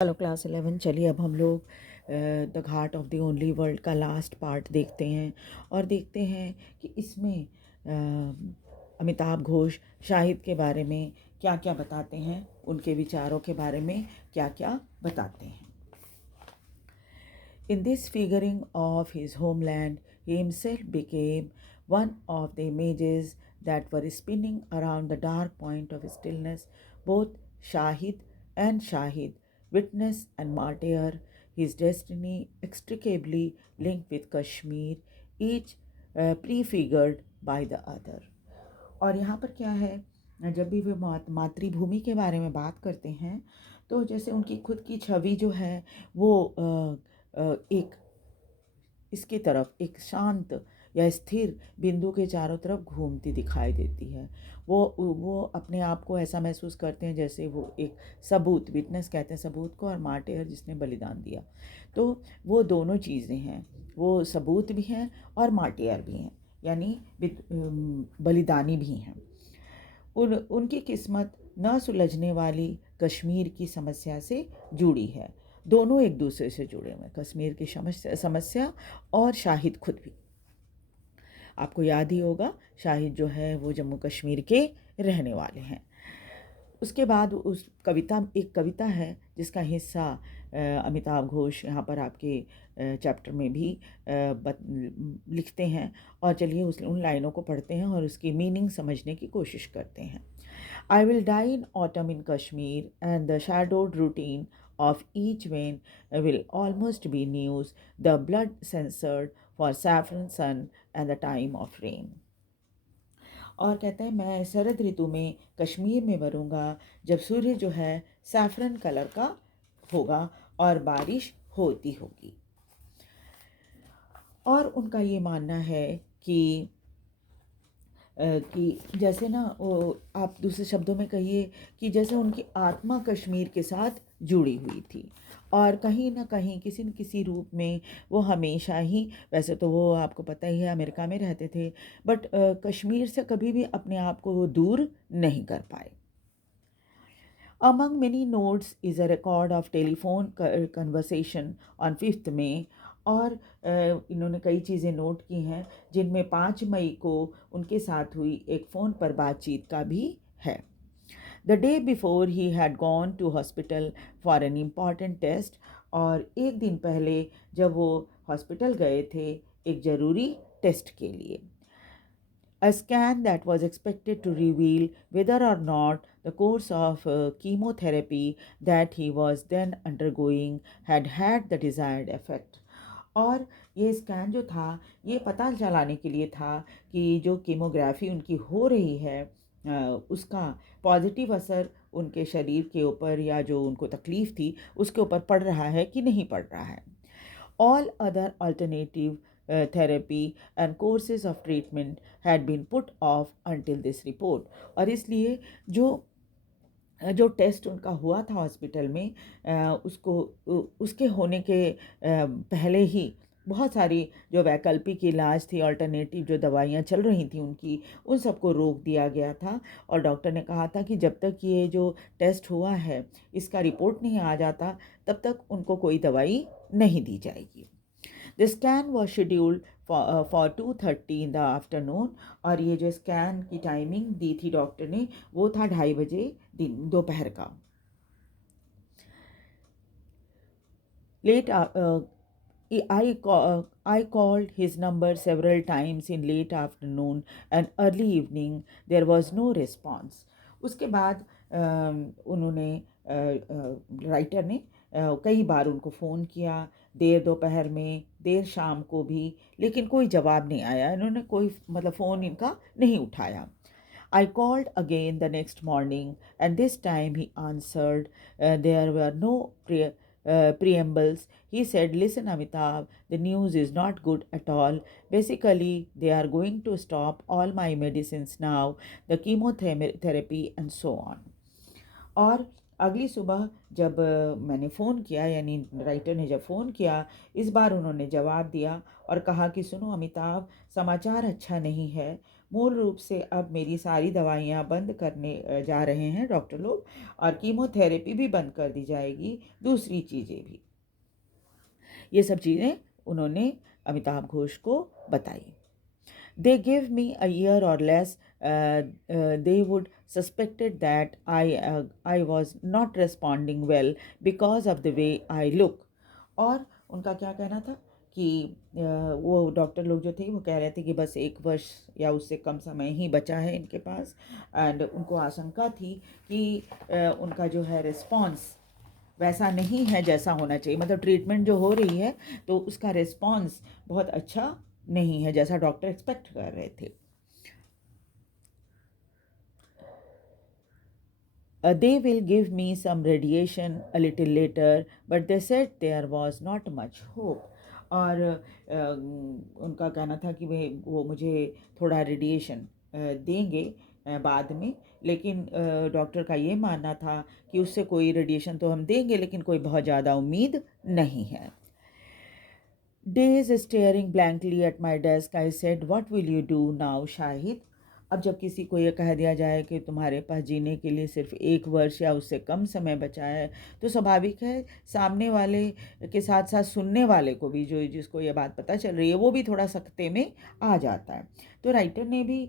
Hello class 11। चलिए अब हम लोग the Ghat of the only world का लास्ट पार्ट देखते हैं और देखते हैं कि इसमें अमिताभ घोष शाहिद के बारे में क्या क्या बताते हैं, उनके विचारों के बारे में क्या क्या बताते हैं। In this figuring of his homeland, he himself became one of the images that were spinning around the dark point of stillness. Both Shahid and Shahid, witness and martyr, his destiny inextricably linked with Kashmir, each prefigured by the other. और यहाँ पर क्या है, जब भी वे मातृभूमि के बारे में बात करते हैं तो जैसे उनकी खुद की छवि जो है वो एक इसकी तरफ एक शांत या स्थिर बिंदु के चारों तरफ घूमती दिखाई देती है। वो अपने आप को ऐसा महसूस करते हैं जैसे वो एक सबूत, विटनेस कहते हैं सबूत को, और मार्टियर जिसने बलिदान दिया। तो वो दोनों चीज़ें हैं, वो सबूत भी हैं और मार्टियर भी हैं, यानी बलिदानी भी हैं। उनकी किस्मत न सुलझने वाली कश्मीर की समस्या से जुड़ी है। दोनों एक दूसरे से जुड़े हुए हैं, कश्मीर की समस्या और शाहिद खुद भी। आपको याद ही होगा, शाहिद जो है वो जम्मू कश्मीर के रहने वाले हैं। उसके बाद उस एक कविता है जिसका हिस्सा अमिताभ घोष यहाँ पर आपके चैप्टर में भी लिखते हैं, और चलिए उन लाइनों को पढ़ते हैं और उसकी मीनिंग समझने की कोशिश करते हैं। I will die in autumn in Kashmir, and the shadowed routine of each vein will almost be news, the blood censored for saffron sun and the time of rain. और कहते हैं मैं शरद ऋतु में कश्मीर में मरूंगा जब सूर्य जो है सैफरन कलर का होगा और बारिश होती होगी। और उनका ये मानना है कि जैसे ना आप दूसरे शब्दों में कहिए कि जैसे उनकी आत्मा कश्मीर के साथ जुड़ी हुई थी, और कहीं ना कहीं किसी न किसी रूप में वो हमेशा ही, वैसे तो वो आपको पता ही है अमेरिका में रहते थे, बट कश्मीर से कभी भी अपने आप को वो दूर नहीं कर पाए। Among many notes is a record of telephone conversation on 5th May, और इन्होंने कई चीज़ें नोट की हैं जिनमें 5 मई को उनके साथ हुई एक फ़ोन पर बातचीत का भी है। The day before he had gone to hospital for an important test, और एक दिन पहले जब वो हॉस्पिटल गए थे एक ज़रूरी टेस्ट के लिए। A scan that was expected to reveal whether or not the course of chemotherapy that he was then undergoing had the desired effect. और ये स्कैन जो था ये पता चलाने के लिए था कि जो कीमोग्राफी उनकी हो रही है उसका पॉजिटिव असर उनके शरीर के ऊपर या जो उनको तकलीफ़ थी उसके ऊपर पड़ रहा है कि नहीं पड़ रहा है। All other alternative therapy and courses of treatment had been put off until this report. और इसलिए जो टेस्ट उनका हुआ था हॉस्पिटल में उसके होने के पहले ही बहुत सारी जो वैकल्पिक इलाज थी, अल्टरनेटिव जो दवाइयाँ चल रही थी उनकी, उन सबको रोक दिया गया था। और डॉक्टर ने कहा था कि जब तक ये जो टेस्ट हुआ है इसका रिपोर्ट नहीं आ जाता तब तक उनको कोई दवाई नहीं दी जाएगी। The scan was scheduled for 2:30 in the afternoon, और ये जो स्कैन की टाइमिंग दी थी डॉक्टर ने वो था 2:30 बजे दोपहर का। Late I called his number several times in late afternoon and early evening. There was no response. उसके बाद उन्होंने राइटर ने कई बार उनको फ़ोन किया, देर दोपहर में, देर शाम को भी, लेकिन कोई जवाब नहीं आया। इन्होंने कोई फ़ोन इनका नहीं उठाया। I called again the next morning, and this time he answered. There were no preambles. He said, "Listen, Amitabh, the news is not good at all. Basically, they are going to stop all my medicines now, the chemotherapy and so on." और अगली सुबह जब मैंने phone किया, यानी writer ने जब phone किया, इस बार उन्होंने जवाब दिया और कहा कि सुनो अमिताभ, समाचार अच्छा नहीं है, मूल रूप से अब मेरी सारी दवाइयाँ बंद करने जा रहे हैं डॉक्टर लोग, और कीमोथेरेपी भी बंद कर दी जाएगी, दूसरी चीज़ें भी। ये सब चीज़ें उन्होंने अमिताभ घोष को बताई। They give me a year or less, they would suspected that I was not responding well because of the way I look. और उनका क्या कहना था कि वो डॉक्टर लोग जो थे वो कह रहे थे कि बस 1 वर्ष या उससे कम समय ही बचा है इनके पास, एंड उनको आशंका थी कि उनका जो है रिस्पॉन्स वैसा नहीं है जैसा होना चाहिए, मतलब ट्रीटमेंट जो हो रही है तो उसका रिस्पॉन्स बहुत अच्छा नहीं है जैसा डॉक्टर एक्सपेक्ट कर रहे थे। They will give me some radiation a little later, but they said there was not much hope. और उनका कहना था कि वो मुझे थोड़ा रेडिएशन देंगे बाद में, लेकिन डॉक्टर का ये मानना था कि उससे कोई रेडिएशन तो हम देंगे लेकिन कोई बहुत ज़्यादा उम्मीद नहीं है। Days staring blankly at my desk, I said, "What will you do now, Shahid?" अब जब किसी को ये कह दिया जाए कि तुम्हारे पास जीने के लिए सिर्फ 1 वर्ष या उससे कम समय बचा है, तो स्वाभाविक है सामने वाले के साथ साथ सुनने वाले को भी, जो जिसको ये बात पता चल रही है, वो भी थोड़ा सकते में आ जाता है। तो राइटर ने भी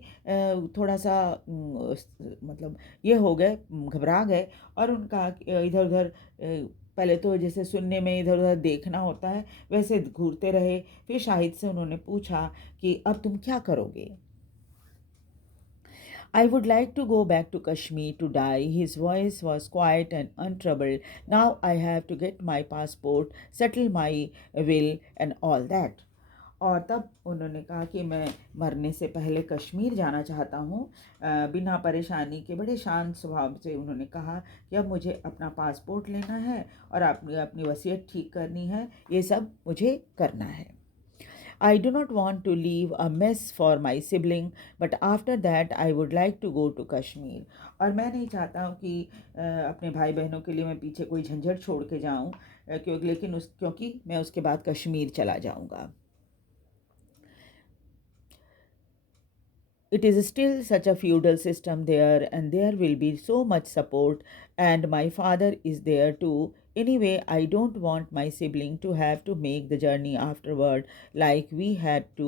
थोड़ा सा मतलब ये हो गए, घबरा गए, और उनका इधर उधर पहले तो जैसे सुनने में इधर उधर देखना होता है वैसे घूरते रहे। फिर शाहिद से उन्होंने पूछा कि अब तुम क्या करोगे? I would like to go back to Kashmir to die. His voice was quiet and untroubled. Now I have to get my passport, settle my will and all that. और तब उन्होंने कहा कि मैं मरने से पहले कश्मीर जाना चाहता हूँ। बिना परेशानी के बड़े शांत स्वभाव से उन्होंने कहा कि अब मुझे अपना पासपोर्ट लेना है और अपनी अपनी वसीयत ठीक करनी है, ये सब मुझे करना है। I do not want to leave a mess for my sibling, but after that I would like to go to Kashmir. और मैं नहीं चाहता हूँ कि अपने भाई बहनों के लिए मैं पीछे कोई झंझट छोड़ के जाऊँ, क्योंकि मैं उसके बाद कश्मीर चला जाऊँगा। It is still such a feudal system there, and there will be so much support, and my father is there too. Anyway, I don't want my sibling to have to make the journey afterward like we had to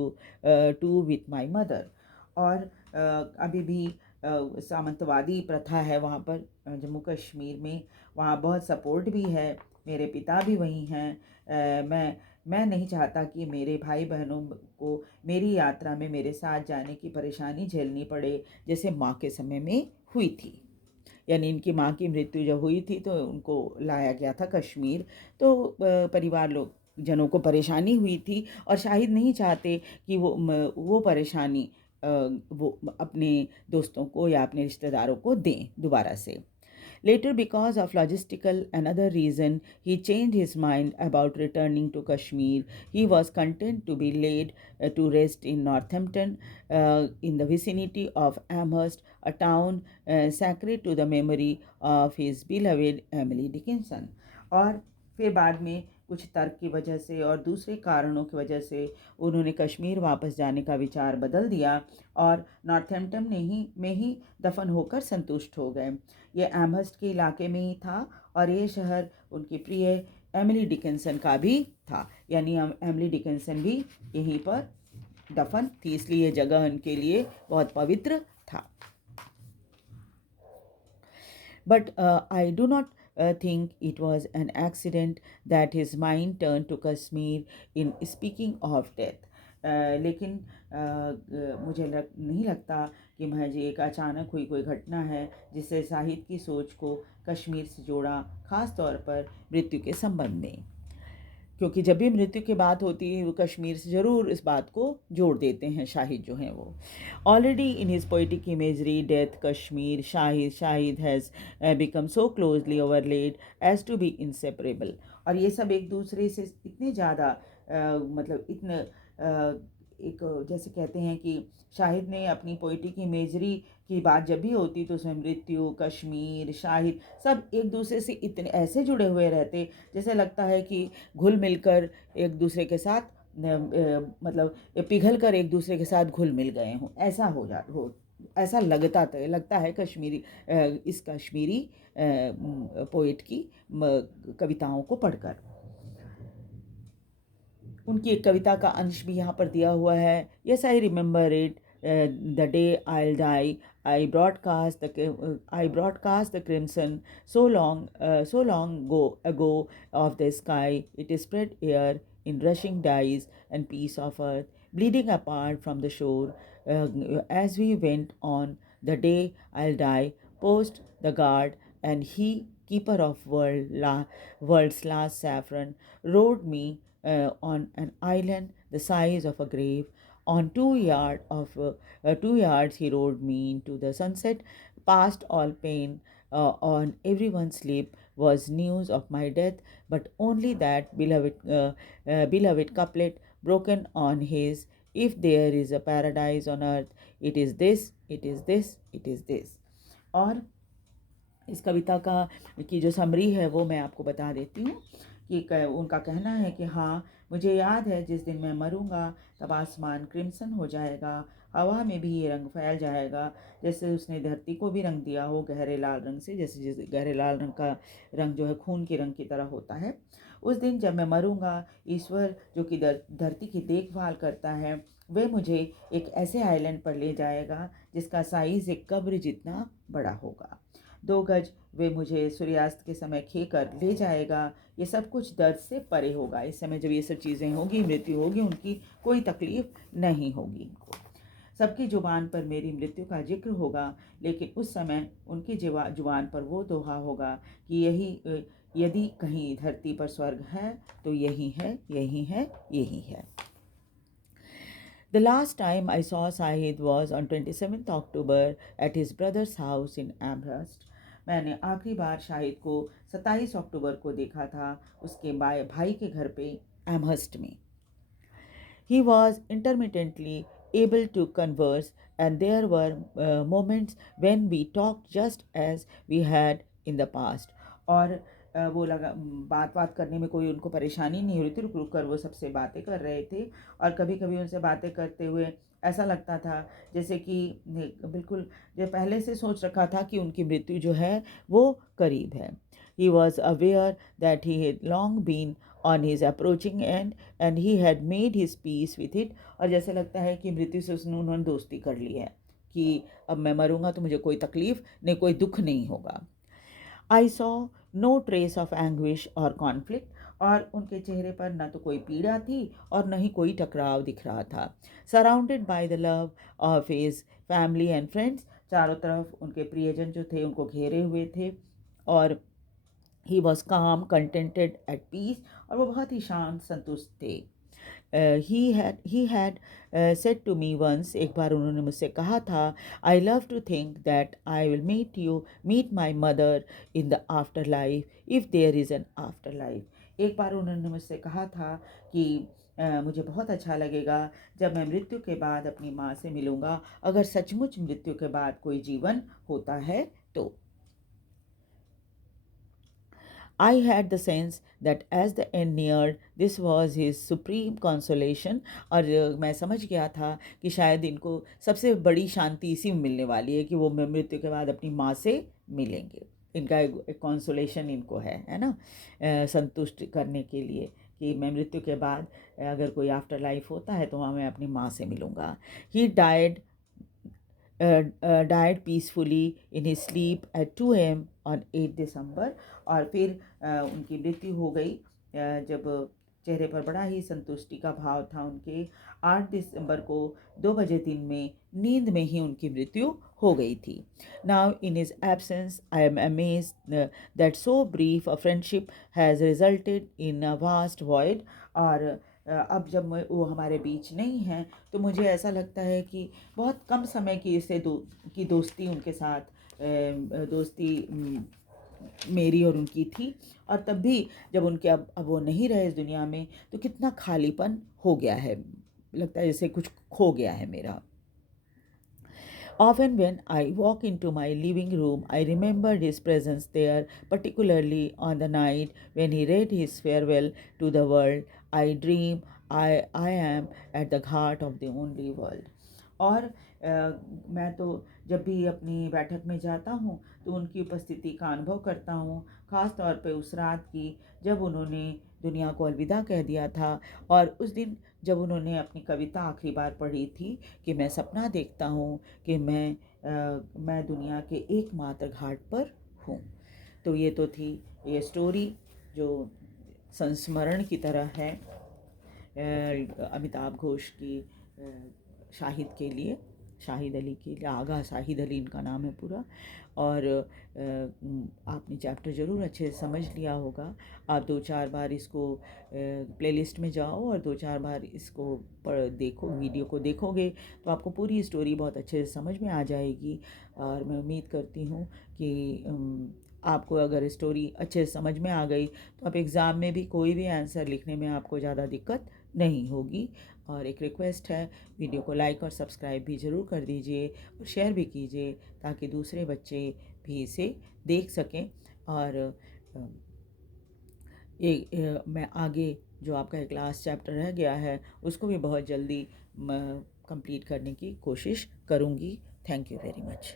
do with my mother. और अभी भी सामंतवादी प्रथा है वहाँ पर जम्मू कश्मीर में, वहाँ बहुत सपोर्ट भी है, मेरे पिता भी वहीं हैं। मैं नहीं चाहता कि मेरे भाई बहनों को मेरी यात्रा में मेरे साथ जाने की परेशानी झेलनी पड़े जैसे माँ के समय में हुई थी। यानी इनकी माँ की मृत्यु जब हुई थी तो उनको लाया गया था कश्मीर, तो परिवार लोग जनों को परेशानी हुई थी, और शाहिद नहीं चाहते कि वो परेशानी वो अपने दोस्तों को या अपने रिश्तेदारों को दें दोबारा से। Later, because of logistical another reason, he changed his mind about returning to Kashmir. He was content to be laid to rest in Northampton, in the vicinity of Amherst, a town sacred to the memory of his beloved Emily Dickinson. और फिर बाद में कुछ तर्क की वजह से और दूसरे कारणों की वजह से उन्होंने कश्मीर वापस जाने का विचार बदल दिया और नॉर्थैम्पटन में ही दफन होकर संतुष्ट हो गए। ये एमहर्स्ट के इलाके में ही था और ये शहर उनकी प्रिय एमिली डिकिंसन का भी था, यानी एमिली डिकिंसन भी यहीं पर दफन थी, इसलिए ये जगह उनके लिए बहुत पवित्र था। But I do not think it was an accident that his mind turned to Kashmir in speaking of death. लेकिन मुझे नहीं लगता कि महज एक अचानक हुई कोई घटना है जिससे साहित्य की सोच को कश्मीर से जोड़ा, ख़ास तौर पर मृत्यु के संबंध में, क्योंकि जब भी मृत्यु की बात होती है वो कश्मीर से ज़रूर इस बात को जोड़ देते हैं शाहिद जो हैं वो। Already in his poetic imagery death Kashmir Shahid has become so closely overlaid as to be inseparable. और ये सब एक दूसरे से इतने ज़्यादा मतलब इतने एक जैसे कहते हैं कि शाहिद ने अपनी पोइटिक इमेजरी की बात जब भी होती तो उसमें मृत्यु, कश्मीर, शाहिद सब एक दूसरे से इतने ऐसे जुड़े हुए रहते जैसे लगता है कि घुल मिलकर एक दूसरे के साथ मतलब पिघल कर एक दूसरे के साथ घुल मिल गए हों, ऐसा लगता है इस कश्मीरी पोइट की कविताओं को पढ़कर। उनकी एक कविता का अंश भी यहाँ पर दिया हुआ है। Yes I remember it the day I die I broadcast the crimson so long ago of the sky. It is spread here in rushing dyes and piece of earth, bleeding apart from the shore. As we went on, the day I'll die, post the guard, and he, keeper of world's last saffron, rode me on an island the size of a grave. On 2 yards he rode me into the sunset, past all pain. On everyone's lip was news of my death, but only that beloved couplet broken on his, if there is a paradise on earth, it is this, it is this, it is this. और इस कविता की जो summary है वो मैं आपको बता देती हूँ कि उनका कहना है कि हाँ, मुझे याद है जिस दिन मैं मरूंगा तब आसमान क्रिम्सन हो जाएगा, हवा में भी ये रंग फैल जाएगा, जैसे उसने धरती को भी रंग दिया हो गहरे लाल रंग से, जैसे गहरे लाल रंग का रंग जो है खून के रंग की तरह होता है। उस दिन जब मैं मरूंगा, ईश्वर जो कि धरती की देखभाल करता है, वह मुझे एक ऐसे आइलैंड पर ले जाएगा जिसका साइज एक कब्र जितना बड़ा होगा। 2 गज वे मुझे सूर्यास्त के समय खेकर ले जाएगा। ये सब कुछ दर्द से परे होगा। इस समय जब ये सब चीज़ें होगी, मृत्यु होगी, उनकी कोई तकलीफ नहीं होगी इनको। सबकी जुबान पर मेरी मृत्यु का जिक्र होगा, लेकिन उस समय उनकी जुबान पर वो दोहा होगा कि यदि कहीं धरती पर स्वर्ग है तो यही है, यही है, यही है। The last time I saw Sahid was on 27th October at his brother's house in Amherst. मैंने आखिरी बार शाहिद को 27 अक्टूबर को देखा था उसके भाई के घर पे एमहर्स्ट में। He was intermittently able to converse, and there were moments when we talked just as we had in the past. और वो बात करने में कोई उनको परेशानी नहीं हो रही थी, रुक रुक कर वो सबसे बातें कर रहे थे, और कभी कभी उनसे बातें करते हुए ऐसा लगता था जैसे कि बिल्कुल जो पहले से सोच रखा था कि उनकी मृत्यु जो है वो करीब है। He was aware that he had long been on his approaching end and he had made his peace with it, और जैसे लगता है कि मृत्यु से उन्होंने दोस्ती कर ली है कि अब मैं मरूंगा तो मुझे कोई तकलीफ नहीं, कोई दुख नहीं होगा। I saw no trace of anguish or conflict, और उनके चेहरे पर न तो कोई पीड़ा थी और न ही कोई टकराव दिख रहा था। Surrounded by the love of his family and friends, चारों तरफ उनके प्रियजन जो थे उनको घेरे हुए थे, और he was calm, contented, at peace, और वो बहुत ही शांत संतुष्ट थे। he had said to me once, एक बार उन्होंने मुझसे कहा था, I love to think that I will meet my mother in the afterlife, if there is an afterlife. एक बार उन्होंने मुझसे कहा था कि मुझे बहुत अच्छा लगेगा जब मैं मृत्यु के बाद अपनी माँ से मिलूँगा, अगर सचमुच मृत्यु के बाद कोई जीवन होता है तो। I had the sense that as the end neared, this was his supreme consolation, और मैं समझ गया था कि शायद इनको सबसे बड़ी शांति इसी में मिलने वाली है कि वो मृत्यु के बाद अपनी माँ से मिलेंगे। इनका एक कॉन्सोलेशन इनको है ना, संतुष्ट करने के लिए कि मैं मृत्यु के बाद अगर कोई आफ्टर लाइफ होता है तो वहाँ मैं अपनी माँ से मिलूँगा। He died peacefully in his sleep at 2 a.m. on 8 दिसंबर, और फिर उनकी मृत्यु हो गई जब चेहरे पर बड़ा ही संतुष्टि का भाव था उनके। 8 दिसंबर को 2 बजे दिन में नींद में ही उनकी मृत्यु हो गई थी। Now in his absence I am amazed that so brief a friendship has resulted in a vast void, और अब जब वो हमारे बीच नहीं हैं तो मुझे ऐसा लगता है कि बहुत कम समय की दोस्ती उनके साथ दोस्ती मेरी और उनकी थी, और तब भी जब उनके अब वो नहीं रहे इस दुनिया में तो कितना खालीपन हो गया है, लगता है जैसे कुछ खो गया है मेरा। Often, when I walk into my living room, I remembered his presence there, particularly on the night when he read his farewell to the world. I dream I am at the heart of the only world. और मैं तो जब भी अपनी बैठक में जाता हूँ तो उनकी उपस्थिति का अनुभव करता हूँ, ख़ास तौर पे उस रात की जब उन्होंने दुनिया को अलविदा कह दिया था। और उस दिन जब उन्होंने अपनी कविता आखिरी बार पढ़ी थी कि मैं सपना देखता हूँ कि मैं दुनिया के एकमात्र घाट पर हूँ। तो ये तो थी ये स्टोरी जो संस्मरण की तरह है अमिताभ घोष की शाहिद के लिए, शाहिद अली के लिए, आगा शाहिद अली इनका नाम है पूरा। और आपने चैप्टर ज़रूर अच्छे से समझ लिया होगा। आप 2-4 बार इसको प्लेलिस्ट में जाओ और 2-4 बार इसको देखो, वीडियो को देखोगे तो आपको पूरी स्टोरी बहुत अच्छे से समझ में आ जाएगी। और मैं उम्मीद करती हूँ कि आपको अगर स्टोरी अच्छे से समझ में आ गई तो आप एग्ज़ाम में भी कोई भी आंसर लिखने में आपको ज़्यादा दिक्कत नहीं होगी। और एक रिक्वेस्ट है, वीडियो को लाइक और सब्सक्राइब भी ज़रूर कर दीजिए और शेयर भी कीजिए ताकि दूसरे बच्चे भी इसे देख सकें। और मैं आगे जो आपका एक लास्ट चैप्टर रह गया है उसको भी बहुत जल्दी कंप्लीट करने की कोशिश करूँगी। Thank you very much.